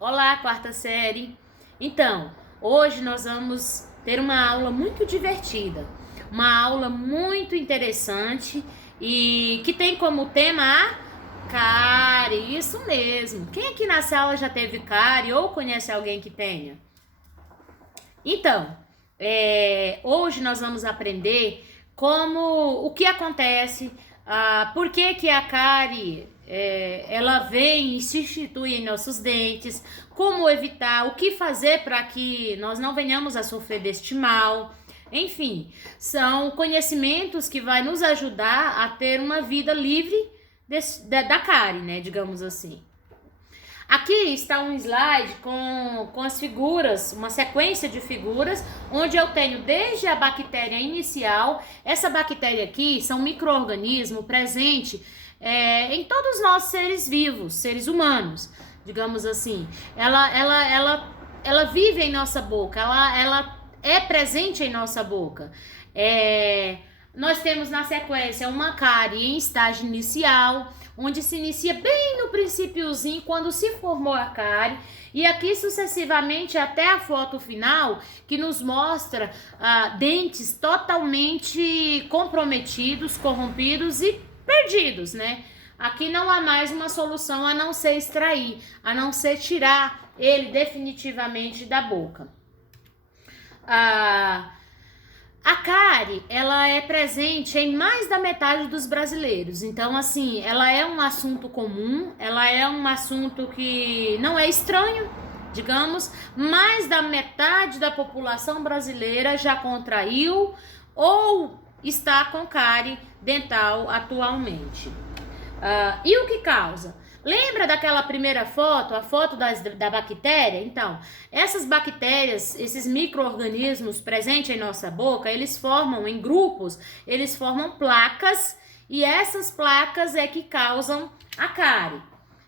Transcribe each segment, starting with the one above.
Olá, quarta série! Então, hoje nós vamos ter uma aula muito divertida, uma aula muito interessante e que tem como tema a cárie, isso mesmo. Quem aqui na sala já teve cárie ou conhece alguém que tenha? Então, hoje nós vamos aprender o que acontece, por que a cárie ela vem e se institui em nossos dentes, como evitar, o que fazer para que nós não venhamos a sofrer deste mal. Enfim, são conhecimentos que vai nos ajudar a ter uma vida livre da cárie, né, digamos assim. Aqui está um slide com as figuras, uma sequência de figuras, onde eu tenho desde a bactéria inicial. Essa bactéria aqui são micro-organismo presente em todos nós seres vivos, seres humanos, digamos assim. Ela vive em nossa boca, ela é presente em nossa boca. Nós temos na sequência uma cárie em estágio inicial, onde se inicia bem no principiozinho, quando se formou a cárie, e aqui sucessivamente até a foto final, que nos mostra dentes totalmente comprometidos, corrompidos e perdidos, né? Aqui não há mais uma solução a não ser extrair, a não ser tirar ele definitivamente da boca. A cárie, ela é presente em mais da metade dos brasileiros. Então, assim, ela é um assunto comum, ela é um assunto que não é estranho, digamos. Mais da metade da população brasileira já contraiu ou está com cárie dental atualmente. E o que causa? Lembra daquela primeira foto, a foto da bactéria? Então, essas bactérias, esses micro-organismos presentes em nossa boca, eles formam em grupos, eles formam placas, e essas placas é que causam a cárie,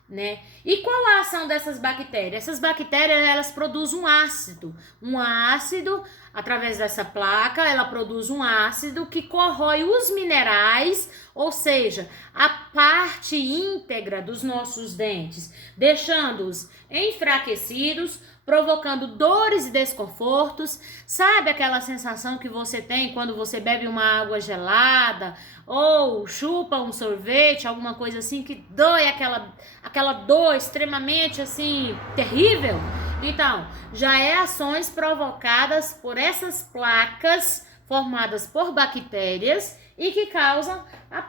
né? E qual a ação dessas bactérias? Essas bactérias, elas produzem um ácido, através dessa placa, ela produz um ácido que corrói os minerais, ou seja, a parte íntegra dos nossos dentes, deixando-os enfraquecidos, provocando dores e desconfortos. Sabe aquela sensação que você tem quando você bebe uma água gelada ou chupa um sorvete, alguma coisa assim que dói, aquela dor extremamente assim terrível? Então, já é ações provocadas por essas placas formadas por bactérias e que causam a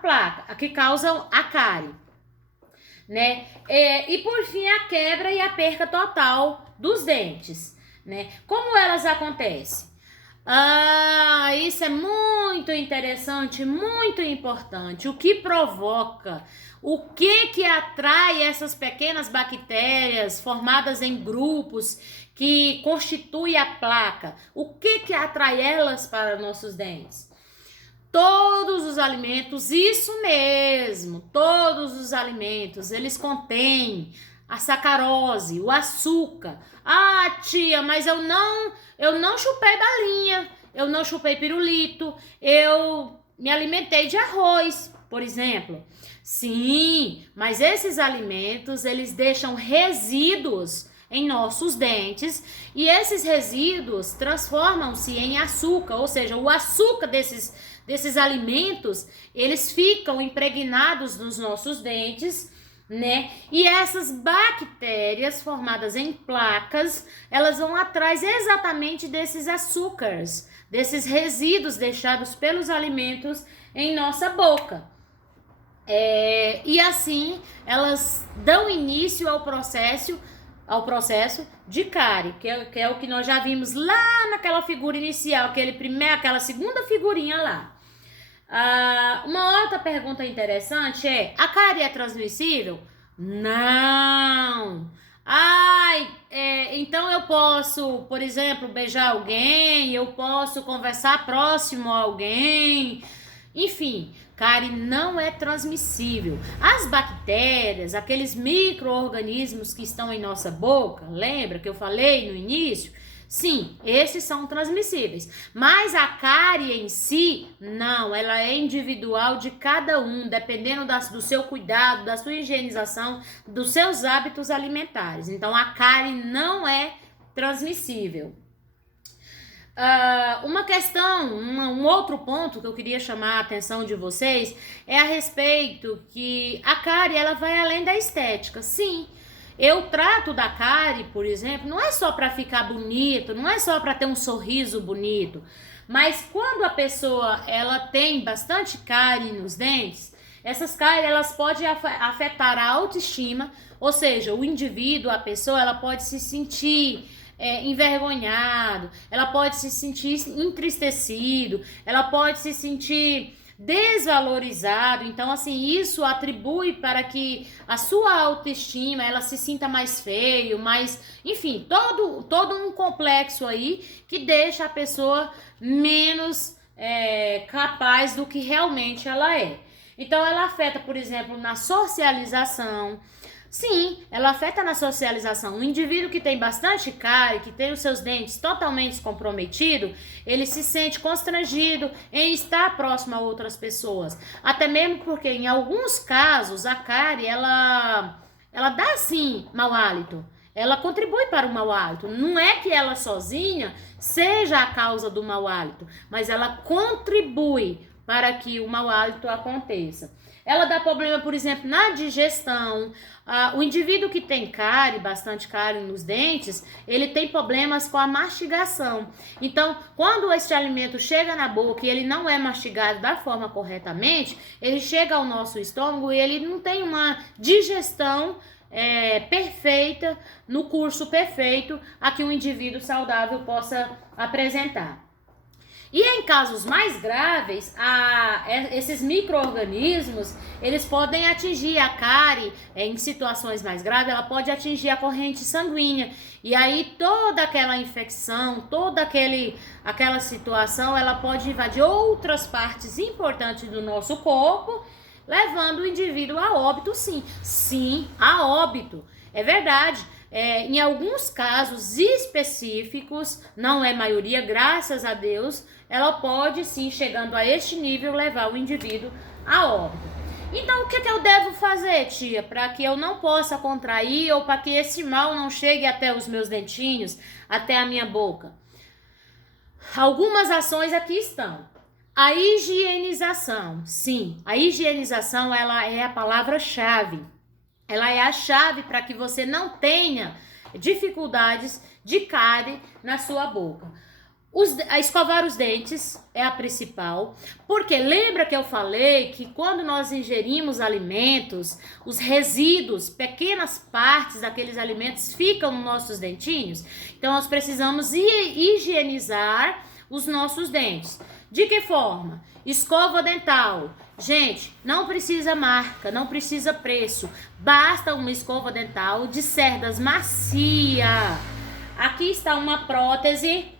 cárie, né? E por fim, a quebra e a perca total dos dentes, né? Como elas acontecem? Isso é muito interessante, muito importante. O que provoca? O que atrai essas pequenas bactérias formadas em grupos que constituem a placa? O que atrai elas para nossos dentes? Todos os alimentos, isso mesmo, todos os alimentos, eles contêm a sacarose, o açúcar. Tia, mas eu não chupei balinha, eu não chupei pirulito, eu me alimentei de arroz, por exemplo. Sim, mas esses alimentos, eles deixam resíduos em nossos dentes e esses resíduos transformam-se em açúcar, ou seja, o açúcar desses alimentos, eles ficam impregnados nos nossos dentes, né? E essas bactérias formadas em placas, elas vão atrás exatamente desses açúcares, desses resíduos deixados pelos alimentos em nossa boca. E assim elas dão início ao processo de cárie, que é o que nós já vimos lá naquela figura inicial, aquela segunda figurinha lá. Uma outra pergunta interessante é: a cárie é transmissível? Não! Então eu posso, por exemplo, beijar alguém, eu posso conversar próximo a alguém, enfim, cárie não é transmissível. As bactérias, aqueles micro-organismos que estão em nossa boca, lembra que eu falei no início? Sim, esses são transmissíveis, mas a cárie em si, não, ela é individual de cada um, dependendo do seu cuidado, da sua higienização, dos seus hábitos alimentares. Então, a cárie não é transmissível. Uma questão, um outro ponto que eu queria chamar a atenção de vocês é a respeito que a cárie, ela vai além da estética. Sim, eu trato da cárie, por exemplo, não é só para ficar bonito, não é só para ter um sorriso bonito, mas quando a pessoa ela tem bastante cárie nos dentes, essas cáries elas podem afetar a autoestima, ou seja, o indivíduo, a pessoa, ela pode se sentir envergonhado, ela pode se sentir entristecido, ela pode se sentir desvalorizado. Então, assim, isso atribui para que a sua autoestima, ela se sinta mais feio, mais, enfim, todo um complexo aí que deixa a pessoa menos capaz do que realmente ela é. Então, ela afeta, por exemplo, na socialização. Sim, ela afeta na socialização. Um indivíduo que tem bastante cárie, que tem os seus dentes totalmente comprometidos, ele se sente constrangido em estar próximo a outras pessoas. Até mesmo porque, em alguns casos, a cárie, ela dá, sim, mau hálito. Ela contribui para o mau hálito. Não é que ela sozinha seja a causa do mau hálito, mas ela contribui para que o mau hálito aconteça. Ela dá problema, por exemplo, na digestão. O indivíduo que tem cárie, bastante cárie nos dentes, ele tem problemas com a mastigação. Então, quando este alimento chega na boca e ele não é mastigado da forma corretamente, ele chega ao nosso estômago e ele não tem uma digestão perfeita, no curso perfeito a que um indivíduo saudável possa apresentar. E em casos mais graves, esses micro-organismos, eles podem atingir a cárie, em situações mais graves, ela pode atingir a corrente sanguínea. E aí toda aquela infecção, toda aquela situação, ela pode invadir outras partes importantes do nosso corpo, levando o indivíduo a óbito, sim. Sim, a óbito. É verdade. Em alguns casos específicos, não é maioria, graças a Deus, ela pode sim, chegando a este nível, levar o indivíduo a óbito. Então, o que eu devo fazer, tia, para que eu não possa contrair ou para que esse mal não chegue até os meus dentinhos, até a minha boca? Algumas ações aqui estão. A higienização, sim, a higienização ela é a palavra-chave. Ela é a chave para que você não tenha dificuldades de cárie na sua boca. Escovar os dentes é a principal, porque lembra que eu falei que quando nós ingerimos alimentos, os resíduos, pequenas partes daqueles alimentos ficam nos nossos dentinhos? Então nós precisamos higienizar os nossos dentes. De que forma? Escova dental. Gente, não precisa marca, não precisa preço. Basta uma escova dental de cerdas macia. Aqui está uma prótese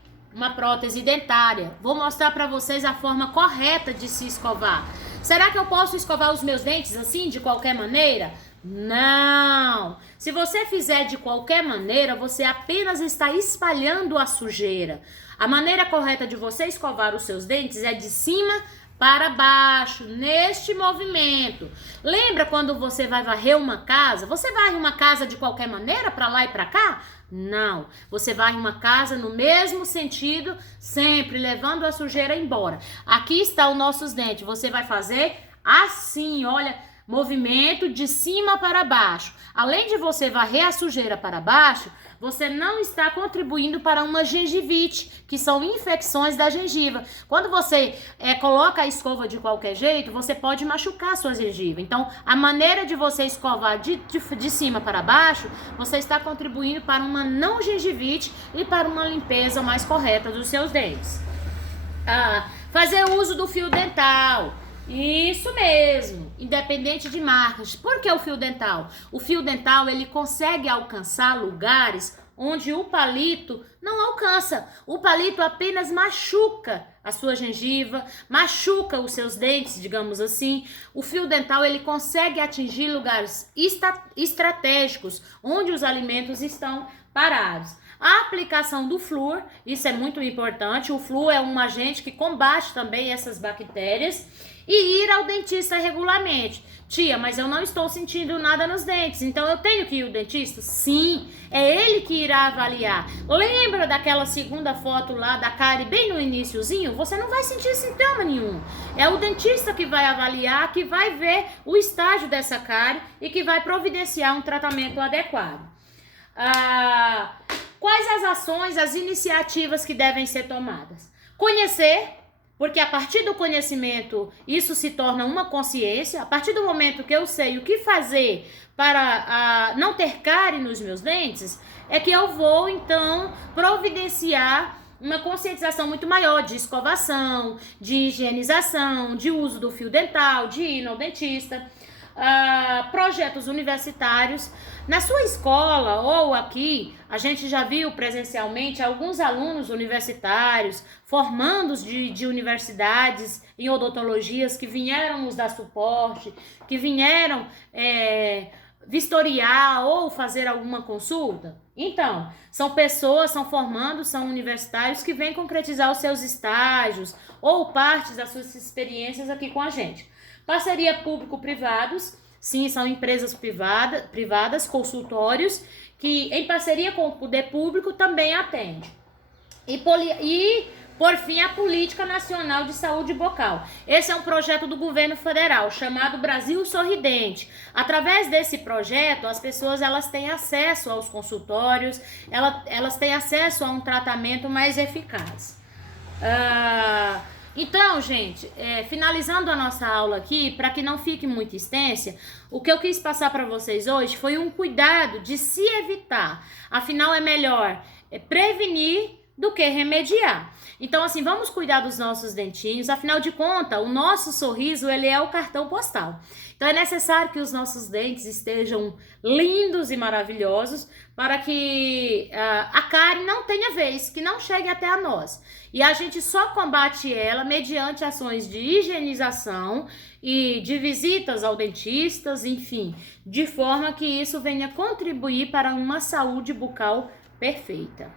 dentária. Vou mostrar para vocês a forma correta de se escovar. Será que eu posso escovar os meus dentes assim, de qualquer maneira? Não! Se você fizer de qualquer maneira, você apenas está espalhando a sujeira. A maneira correta de você escovar os seus dentes é de cima para baixo, neste movimento. Lembra quando você vai varrer uma casa? Você varre uma casa de qualquer maneira, para lá e para cá? Não. Você varre uma casa no mesmo sentido, sempre levando a sujeira embora. Aqui está os nossos dentes. Você vai fazer assim, olha, movimento de cima para baixo. Além de você varrer a sujeira para baixo, você não está contribuindo para uma gengivite, que são infecções da gengiva. Quando você coloca a escova de qualquer jeito, você pode machucar a sua gengiva. Então, a maneira de você escovar de cima para baixo, você está contribuindo para uma não gengivite e para uma limpeza mais correta dos seus dentes. Fazer uso do fio dental. Isso mesmo, independente de marcas. Por que o fio dental? O fio dental, ele consegue alcançar lugares onde o palito não alcança. O palito apenas machuca a sua gengiva, machuca os seus dentes, digamos assim. O fio dental ele consegue atingir lugares estratégicos onde os alimentos estão parados. A aplicação do flúor, isso é muito importante. O flúor é um agente que combate também essas bactérias. E ir ao dentista regularmente. Tia, mas eu não estou sentindo nada nos dentes, então eu tenho que ir ao dentista? Sim, é ele que irá avaliar. Lembra daquela segunda foto lá da cárie bem no iniciozinho? Você não vai sentir sintoma nenhum. É o dentista que vai avaliar, que vai ver o estágio dessa cárie e que vai providenciar um tratamento adequado. Quais as ações, as iniciativas que devem ser tomadas? Conhecer. Porque a partir do conhecimento, isso se torna uma consciência. A partir do momento que eu sei o que fazer para não ter cárie nos meus dentes, é que eu vou, então, providenciar uma conscientização muito maior de escovação, de higienização, de uso do fio dental, de ir no dentista. Projetos universitários. Na sua escola ou aqui, a gente já viu presencialmente alguns alunos universitários, formandos de universidades em odontologias que vieram nos dar suporte, que vieram vistoriar ou fazer alguma consulta. Então, são pessoas, são formandos, são universitários que vêm concretizar os seus estágios ou partes das suas experiências aqui com a gente. Parceria público-privados, sim, são empresas privadas, consultórios, que em parceria com o poder público também atende. E, por fim, a Política Nacional de Saúde Bucal. Esse é um projeto do governo federal, chamado Brasil Sorridente. Através desse projeto, as pessoas elas têm acesso aos consultórios, elas têm acesso a um tratamento mais eficaz. Então, gente, finalizando a nossa aula aqui, para que não fique muito extensa, o que eu quis passar para vocês hoje foi um cuidado de se evitar. Afinal, é melhor prevenir do que remediar. Então, assim, vamos cuidar dos nossos dentinhos. Afinal de contas, o nosso sorriso, ele é o cartão postal. Então, é necessário que os nossos dentes estejam lindos e maravilhosos para que a cárie não tenha vez, que não chegue até a nós. E a gente só combate ela mediante ações de higienização e de visitas ao dentista, enfim, de forma que isso venha contribuir para uma saúde bucal perfeita.